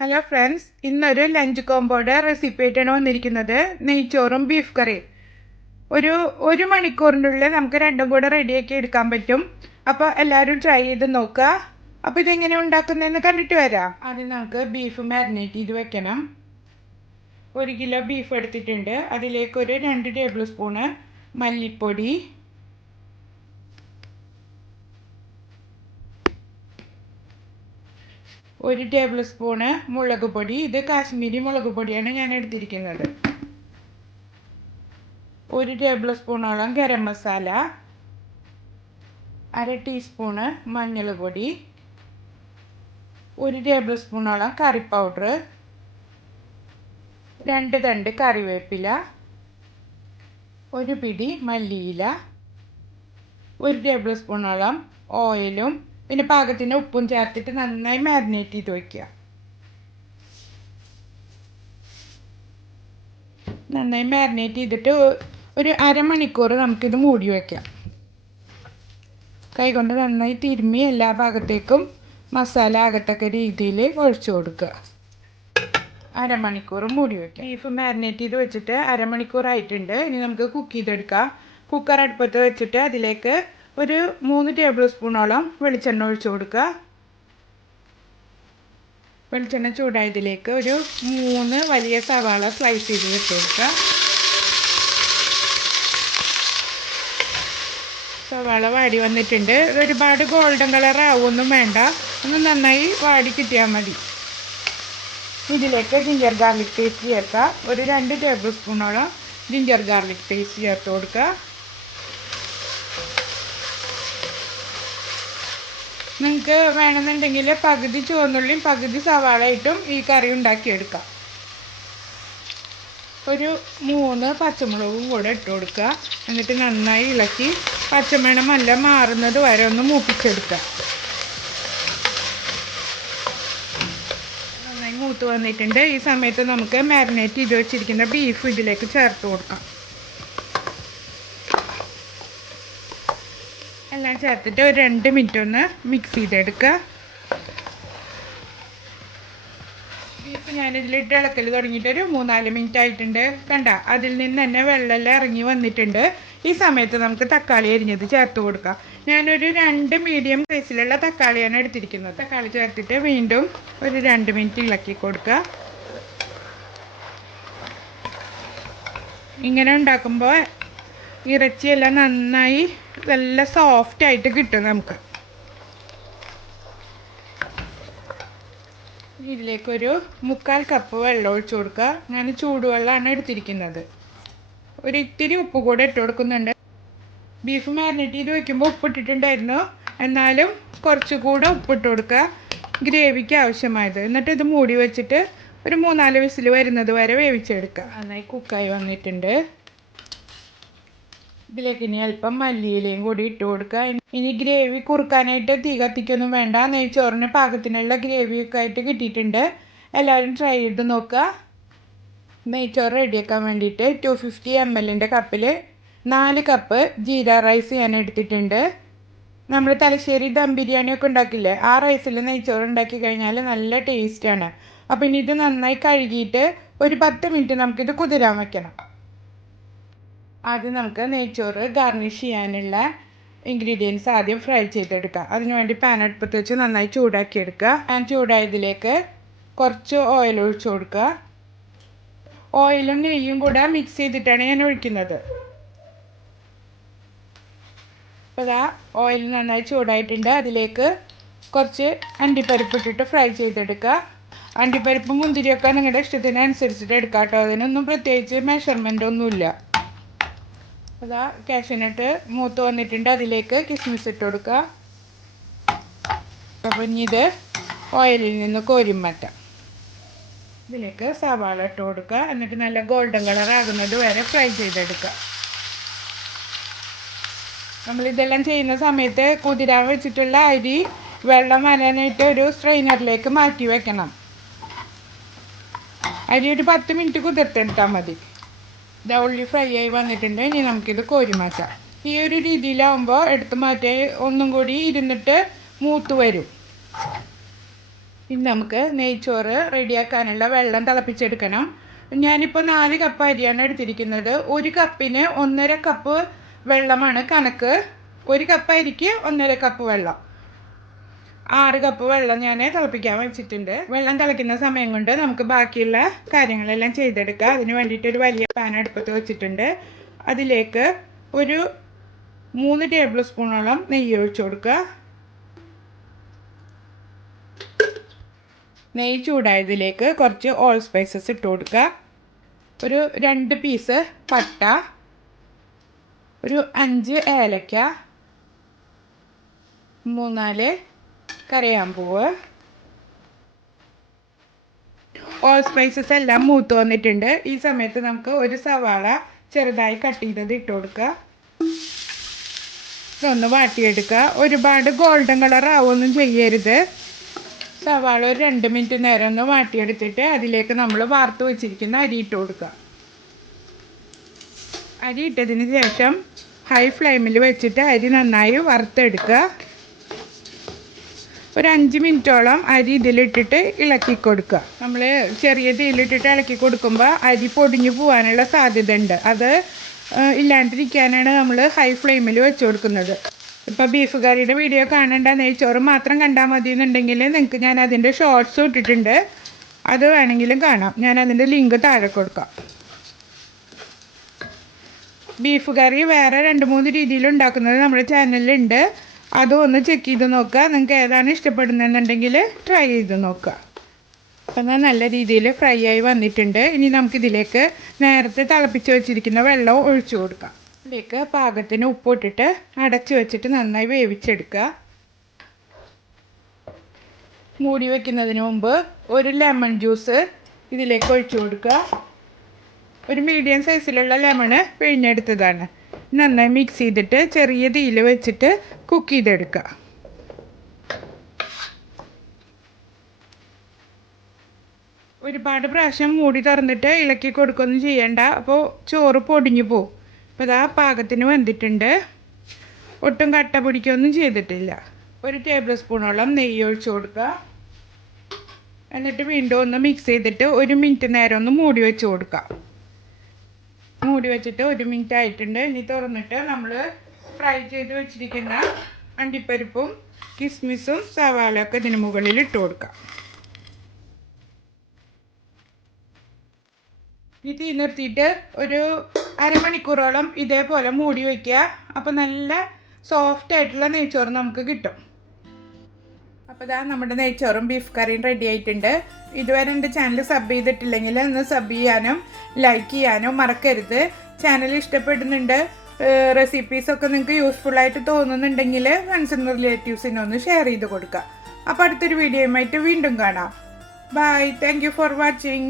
Hello friends ഇന്നൊരു lunch കോമ്പോയുടെ recipe ആയിട്ടാണ് വന്നിരിക്കുന്നത്. നെയ്ച്ചോറും ബീഫ് കറിയും ഒരു ഒരു മണിക്കൂറിനുള്ളിൽ നമുക്ക് രണ്ടും കൂടെ റെഡിയാക്കി എടുക്കാൻ പറ്റും. അപ്പോൾ എല്ലാവരും ട്രൈ ചെയ്ത് നോക്കുക. അപ്പോൾ ഇതെങ്ങനെ ഉണ്ടാക്കുന്നതെന്ന് കണ്ടിട്ട് വരാം. ആദ്യം നമുക്ക് ബീഫ് മാരിനേറ്റ് ചെയ്ത് വെക്കണം. ഒരു കിലോ ബീഫ് എടുത്തിട്ടുണ്ട്. അതിലേക്ക് ഒരു രണ്ട് ടേബിൾ സ്പൂണ് മല്ലിപ്പൊടി ഒരു ടേബിൾ സ്പൂണ് മുളക് പൊടി. ഇത് കാശ്മീരി മുളക് പൊടിയാണ് ഞാൻ എടുത്തിരിക്കുന്നത്. ഒരു ടേബിൾ സ്പൂണോളം ഗരം മസാല. അര ടീസ്പൂണ് മഞ്ഞൾ പൊടി. ഒരു ടേബിൾ സ്പൂണോളം കറി പൗഡർ രണ്ട് തണ്ട് കറിവേപ്പില. ഒരു പിടി മല്ലിയില. ഒരു ടേബിൾ സ്പൂണോളം ഓയിലും പിന്നെ പാകത്തിന് ഉപ്പും ചേർത്തിട്ട് നന്നായി മാരിനേറ്റ് ചെയ്ത് വയ്ക്കുക നന്നായി മാരിനേറ്റ് ചെയ്തിട്ട് ഒരു അരമണിക്കൂർ നമുക്കിത് മൂടി വയ്ക്കാം കൈകൊണ്ട് നന്നായി തിരുമ്മി എല്ലാ ഭാഗത്തേക്കും മസാല ആകത്തക്ക രീതിയിൽ ഒഴിച്ചു കൊടുക്കുക. അരമണിക്കൂർ മൂടി വയ്ക്കുക ബീഫ് മാരിനേറ്റ് ചെയ്ത് വെച്ചിട്ട് അരമണിക്കൂർ ആയിട്ടുണ്ട് ഇനി നമുക്ക് കുക്ക് ചെയ്തെടുക്കാം. കുക്കർ അടുപ്പത്ത് വെച്ചിട്ട് അതിലേക്ക് ഒരു മൂന്ന് ടേബിൾ സ്പൂണോളം വെളിച്ചെണ്ണ ഒഴിച്ചു കൊടുക്കുക. വെളിച്ചെണ്ണ ചൂടായതിലേക്ക് ഒരു മൂന്ന് വലിയ സവാള സ്ലൈസ് ചെയ്ത് വെച്ച് കൊടുക്കുക. സവാള വാടി വന്നിട്ടുണ്ട്. ഒരുപാട് ഗോൾഡൻ കളർ ആവുമൊന്നും വേണ്ട. ഒന്ന് നന്നായി വാടി കിട്ടിയാൽ മതി. ഇതിലേക്ക് ജിഞ്ചർ ഗാർലിക് പേസ്റ്റ് ചേർക്കുക. ഒരു രണ്ട് ടേബിൾ സ്പൂണോളം ജിഞ്ചർ ഗാർലിക് പേസ്റ്റ് ചേർത്ത് കൊടുക്കുക. നിങ്ങൾക്ക് വേണമെന്നുണ്ടെങ്കിൽ പകുതി ചുവന്നുള്ളിയും പകുതി സവാളയായിട്ടും ഈ കറി ഉണ്ടാക്കിയെടുക്കാം. ഒരു മൂന്ന് പച്ചമുളകും കൂടെ ഇട്ട് കൊടുക്കുക. എന്നിട്ട് നന്നായി ഇളക്കി പച്ചമണം അല്ല മാറുന്നത് വരെ ഒന്ന് മൂപ്പിച്ചെടുക്കുക. നന്നായി മൂത്ത് വന്നിട്ടുണ്ട്. ഈ സമയത്ത് നമുക്ക് മാരിനേറ്റ് ചെയ്ത് വെച്ചിരിക്കുന്ന ബീഫ് ഇതിലേക്ക് ചേർത്ത് കൊടുക്കാം. എല്ലാം ചേർത്തിട്ട് ഒരു രണ്ട് മിനിറ്റ് ഒന്ന് മിക്സ് ചെയ്തെടുക്കുക. ബീഫ് ഞാനിതിലിട്ട് ഇളക്കൽ തുടങ്ങിയിട്ട് ഒരു മൂന്നാൽ മിനിറ്റ് ആയിട്ടുണ്ട്. കണ്ട അതിൽ നിന്ന് തന്നെ വെള്ളമെല്ലാം ഇറങ്ങി വന്നിട്ടുണ്ട്. ഈ സമയത്ത് നമുക്ക് തക്കാളി അരിഞ്ഞത് ചേർത്ത് കൊടുക്കാം. ഞാനൊരു രണ്ട് മീഡിയം സൈസിലുള്ള തക്കാളിയാണ് എടുത്തിരിക്കുന്നത്. തക്കാളി ചേർത്തിട്ട് വീണ്ടും ഒരു രണ്ട് മിനിറ്റ് ഇളക്കി കൊടുക്കുക. ഇങ്ങനെ ഉണ്ടാക്കുമ്പോൾ ഇറച്ചിയെല്ലാം നന്നായി നല്ല സോഫ്റ്റ് ആയിട്ട് കിട്ടും നമുക്ക്. ഇതിലേക്കൊരു മുക്കാൽ കപ്പ് വെള്ളം ഒഴിച്ചു കൊടുക്കുക. ഞാൻ ചൂടുവെള്ളമാണ് എടുത്തിരിക്കുന്നത്. ഒരു ഇത്തിരി ഉപ്പ് കൂടെ ഇട്ട് കൊടുക്കുന്നുണ്ട്. ബീഫ് മാരിനേറ്റ് ചെയ്ത് വയ്ക്കുമ്പോൾ ഉപ്പിട്ടിട്ടുണ്ടായിരുന്നു എന്നാലും കുറച്ചുകൂടെ ഉപ്പിട്ട് കൊടുക്കുക. ഗ്രേവിക്ക് ആവശ്യമായത്. എന്നിട്ട് ഇത് മൂടി വെച്ചിട്ട് ഒരു മൂന്നാൽ വിസിൽ വരുന്നത് വരെ വേവിച്ചെടുക്കുക. നന്നായി കുക്കായി വന്നിട്ടുണ്ട്. ഇതിലേക്ക് ഇനി അല്പം മല്ലിയിലയും കൂടി ഇട്ട് കൊടുക്കുക. ഇനി ഗ്രേവി കുറുക്കാനായിട്ട് തീ കത്തിക്കൊന്നും വേണ്ട നെയ്ച്ചോറിന് പാകത്തിനുള്ള ഗ്രേവിയൊക്കെ ആയിട്ട് കിട്ടിയിട്ടുണ്ട്. എല്ലാവരും ട്രൈ ചെയ്ത് നോക്കുക. നെയ്ച്ചോറ് റെഡിയാക്കാൻ വേണ്ടിയിട്ട് ടു ഫിഫ്റ്റി എം എല്ലിന്റെ കപ്പിൽ നാല് കപ്പ് ജീര റൈസ് ഞാൻ എടുത്തിട്ടുണ്ട്. നമ്മൾ തലശ്ശേരി ദം ബിരിയാണിയൊക്കെ ഉണ്ടാക്കില്ലേ? ആ റൈസിൽ നെയ്ച്ചോറ് ഉണ്ടാക്കി കഴിഞ്ഞാൽ നല്ല ടേസ്റ്റാണ് അപ്പോൾ ഇനി ഇത് നന്നായി കഴുകിയിട്ട് ഒരു പത്ത് മിനിറ്റ് നമുക്കിത് കുതിരാൻ വെക്കണം. ആദ്യം നമുക്ക് നെയ്ച്ചോറ് ഗാർണിഷ് ചെയ്യാനുള്ള ഇൻഗ്രീഡിയൻസ് ആദ്യം ഫ്രൈ ചെയ്തെടുക്കാം. അതിനുവേണ്ടി പാൻ അടുപ്പത്ത് വെച്ച് നന്നായി ചൂടാക്കി എടുക്കുക പാൻ ചൂടായതിലേക്ക് കുറച്ച് ഓയിൽ ഒഴിച്ചു കൊടുക്കുക. ഓയിലും നെയ്യും കൂടെ മിക്സ് ചെയ്തിട്ടാണ് ഞാൻ ഒഴിക്കുന്നത്. അപ്പോൾ ഇതാ ഓയിൽ നന്നായി ചൂടായിട്ടുണ്ട്. അതിലേക്ക് കുറച്ച് അണ്ടിപ്പരിപ്പ് ഇട്ടിട്ട് ഫ്രൈ ചെയ്തെടുക്കുക. അണ്ടിപ്പരിപ്പ് മുന്തിരിയൊക്കെ നിങ്ങളുടെ ഇഷ്ടത്തിനനുസരിച്ചിട്ട് എടുക്കാം കേട്ടോ. അതിനൊന്നും പ്രത്യേകിച്ച് മെഷർമെന്റ് ഒന്നുമില്ല. അതാ കാഷ്യനട്ട് മൂത്ത് വന്നിട്ടുണ്ട്. അതിലേക്ക് കിസ്മിസ് ഇട്ട് കൊടുക്കുക. അപ്പം ഇനി ഇത് ഓയിലിൽ നിന്ന് കോരും മാറ്റാം ഇതിലേക്ക് സവാള ഇട്ട് കൊടുക്കുക. എന്നിട്ട് നല്ല ഗോൾഡൻ കളർ ആകുന്നത് വരെ ഫ്രൈ ചെയ്തെടുക്കുക. നമ്മളിതെല്ലാം ചെയ്യുന്ന സമയത്ത് കുതിരാൻ വെച്ചിട്ടുള്ള അരി വെള്ളം വരാനായിട്ട് ഒരു സ്ട്രെയിനറിലേക്ക് മാറ്റി വെക്കണം. അരി ഒരു പത്ത് മിനിറ്റ് കുതിർത്തെടുത്താൽ മതി. ഇതാ ഉള്ളി ഫ്രൈ ആയി വന്നിട്ടുണ്ട്. ഇനി നമുക്കിത് കോരി മാറ്റാം ഈ ഒരു രീതിയിലാവുമ്പോൾ എടുത്ത് മാറ്റി ഒന്നും കൂടി ഇരുന്നിട്ട് മൂത്ത് വരും. ഇനി നമുക്ക് നെയ്ച്ചോറ് റെഡിയാക്കാനുള്ള വെള്ളം തിളപ്പിച്ചെടുക്കണം. ഞാനിപ്പോൾ നാല് കപ്പ് അരിയാണ് എടുത്തിരിക്കുന്നത്. ഒരു കപ്പിന് ഒന്നര കപ്പ് വെള്ളമാണ് കണക്ക്. ഒരു കപ്പ് അരിക്ക് ഒന്നര കപ്പ് വെള്ളം. ആറ് കപ്പ് വെള്ളം ഞാൻ തിളപ്പിക്കാൻ വെച്ചിട്ടുണ്ട്. വെള്ളം തിളക്കുന്ന സമയം കൊണ്ട് നമുക്ക് ബാക്കിയുള്ള കാര്യങ്ങളെല്ലാം ചെയ്തെടുക്കാം. അതിന് വേണ്ടിയിട്ട് ഒരു വലിയ പാൻ അടുപ്പത്ത് വെച്ചിട്ടുണ്ട്. അതിലേക്ക് ഒരു മൂന്ന് ടേബിൾ സ്പൂണോളം നെയ്യ് ഒഴിച്ചു കൊടുക്കുക. നെയ്യ് ചൂടായതിലേക്ക് കുറച്ച് ഓൾ സ്പൈസസ് ഇട്ട് കൊടുക്കുക. ഒരു രണ്ട് പീസ് പട്ട. ഒരു അഞ്ച് ഏലക്ക. മൂന്നാൽ കറിയാമ്പൂവ് ഓൾ സ്പൈസസ് എല്ലാം മൂത്ത് വന്നിട്ടുണ്ട്. ഈ സമയത്ത് നമുക്ക് ഒരു സവാള ചെറുതായി കട്ട് ചെയ്തത് ഇട്ട് കൊടുക്കുക ഇതൊന്ന് വാട്ടിയെടുക്കുക. ഒരുപാട് ഗോൾഡൻ കളർ ആവുമൊന്നും ചെയ്യരുത്. സവാള ഒരു രണ്ട് മിനിറ്റ് നേരം ഒന്ന് വാട്ടിയെടുത്തിട്ട് അതിലേക്ക് നമ്മൾ വാർത്ത് വെച്ചിരിക്കുന്ന അരി ഇട്ട് കൊടുക്കുക. അരി ഇട്ടതിന് ശേഷം ഹൈ ഫ്ലെയിമിൽ വെച്ചിട്ട് അരി നന്നായി വറുത്തെടുക്കുക. ഒരു അഞ്ച് മിനിറ്റോളം അരി ഇതിലിട്ടിട്ട് ഇളക്കി കൊടുക്കുക. നമ്മൾ ചെറിയ തീയിലിട്ടിട്ട് ഇളക്കി കൊടുക്കുമ്പോൾ അരി പൊടിഞ്ഞു പോകാനുള്ള സാധ്യത ഉണ്ട് അത് ഇല്ലാണ്ടിരിക്കാനാണ് നമ്മൾ ഹൈ ഫ്ലെയിമിൽ വെച്ച് കൊടുക്കുന്നത്. ഇപ്പോൾ ബീഫ് കറിയുടെ വീഡിയോ കാണേണ്ട. നെയ്ച്ചോറ് മാത്രം കണ്ടാൽ മതി എന്നുണ്ടെങ്കിൽ നിങ്ങൾക്ക് ഞാൻ അതിന്റെ ഷോർട്സ് ഇട്ടിട്ടുണ്ട്. അത് വേണമെങ്കിലും കാണാം. ഞാൻ അതിന്റെ ലിങ്ക് താഴെ കൊടുക്കാം. ബീഫ് കറി വേറെ രണ്ട് മൂന്ന് രീതിയിൽ ഉണ്ടാക്കുന്നത് നമ്മുടെ ചാനലിലുണ്ട് അതും ഒന്ന് ചെക്ക് ചെയ്ത് നോക്കുക. നിങ്ങൾക്ക് ഏതാണ് ഇഷ്ടപ്പെടുന്നതെന്നുണ്ടെങ്കിൽ ട്രൈ ചെയ്ത് നോക്കുക. അപ്പം ഞാൻ നല്ല രീതിയിൽ ഫ്രൈ ആയി വന്നിട്ടുണ്ട്. ഇനി നമുക്കിതിലേക്ക് നേരത്തെ തിളപ്പിച്ച് വെച്ചിരിക്കുന്ന വെള്ളം ഒഴിച്ചു കൊടുക്കാം. ഇതിലേക്ക് പാകത്തിന് ഉപ്പിട്ടിട്ട് അടച്ചു വെച്ചിട്ട് നന്നായി വേവിച്ചെടുക്കുക. മൂടി വയ്ക്കുന്നതിന് മുമ്പ് ഒരു ലെമൺ ജ്യൂസ് ഇതിലേക്ക് ഒഴിച്ചു കൊടുക്കുക. ഒരു മീഡിയം സൈസിലുള്ള ലെമണ് പിഴിഞ്ഞെടുത്തതാണ്. നന്നായി മിക്സ് ചെയ്തിട്ട് ചെറിയ തീയിൽ വെച്ചിട്ട് കുക്ക് ചെയ്തെടുക്കുക ഒരുപാട് പ്രാവശ്യം മൂടി തുറന്നിട്ട് ഇളക്കി കൊടുക്കുകയൊന്നും ചെയ്യണ്ട. അപ്പോൾ ചോറ് പൊടിഞ്ഞു പോകും അപ്പോൾ ഇതാ പാകത്തിന് വെന്തിട്ടുണ്ട് ഒട്ടും കട്ട പിടിക്കുകയൊന്നും ചെയ്തിട്ടില്ല. ഒരു ടേബിൾ സ്പൂണോളം നെയ്യ് ഒഴിച്ചു കൊടുക്കുക എന്നിട്ട് വീണ്ടും ഒന്ന് മിക്സ് ചെയ്തിട്ട് ഒരു മിനിറ്റ് നേരം ഒന്ന് മൂടി വെച്ച് കൊടുക്കുക മൂടി വെച്ചിട്ട് ഒരു മിനിറ്റ് ആയിട്ടുണ്ട്. ഇനി തുറന്നിട്ട് നമ്മൾ ഫ്രൈ ചെയ്ത് വെച്ചിരിക്കുന്ന അണ്ടിപ്പരിപ്പും കിസ്മിസും സവാളയൊക്കെ ഇതിന് മുകളിൽ ഇട്ട് കൊടുക്കാം. ഇനി തീ നിർത്തിയിട്ട് ഒരു അരമണിക്കൂറോളം ഇതേപോലെ മൂടി വയ്ക്കുക അപ്പോൾ നല്ല സോഫ്റ്റ് ആയിട്ടുള്ള നെയ്ച്ചോറ് നമുക്ക് കിട്ടും. അപ്പോൾ ഇതാ നമ്മുടെ നെയ്ച്ചോറും ബീഫ് കറിയും റെഡി ആയിട്ടുണ്ട്. ഇതുവരെ എന്റെ ചാനൽ സബ് ചെയ്തിട്ടില്ലെങ്കിൽ ഒന്ന് സബ് ചെയ്യാനും ലൈക്ക് ചെയ്യാനും മറക്കരുത്. ചാനൽ ഇഷ്ടപ്പെടുന്നുണ്ട് റെസിപ്പീസൊക്കെ നിങ്ങൾക്ക് യൂസ്ഫുൾ ആയിട്ട് തോന്നുന്നുണ്ടെങ്കിൽ ഫ്രണ്ട്സിനും റിലേറ്റീവ്സിനും ഒന്ന് ഷെയർ ചെയ്ത് കൊടുക്കുക. അപ്പോൾ അടുത്തൊരു വീഡിയോയുമായിട്ട് വീണ്ടും കാണാം. Bye thank for watching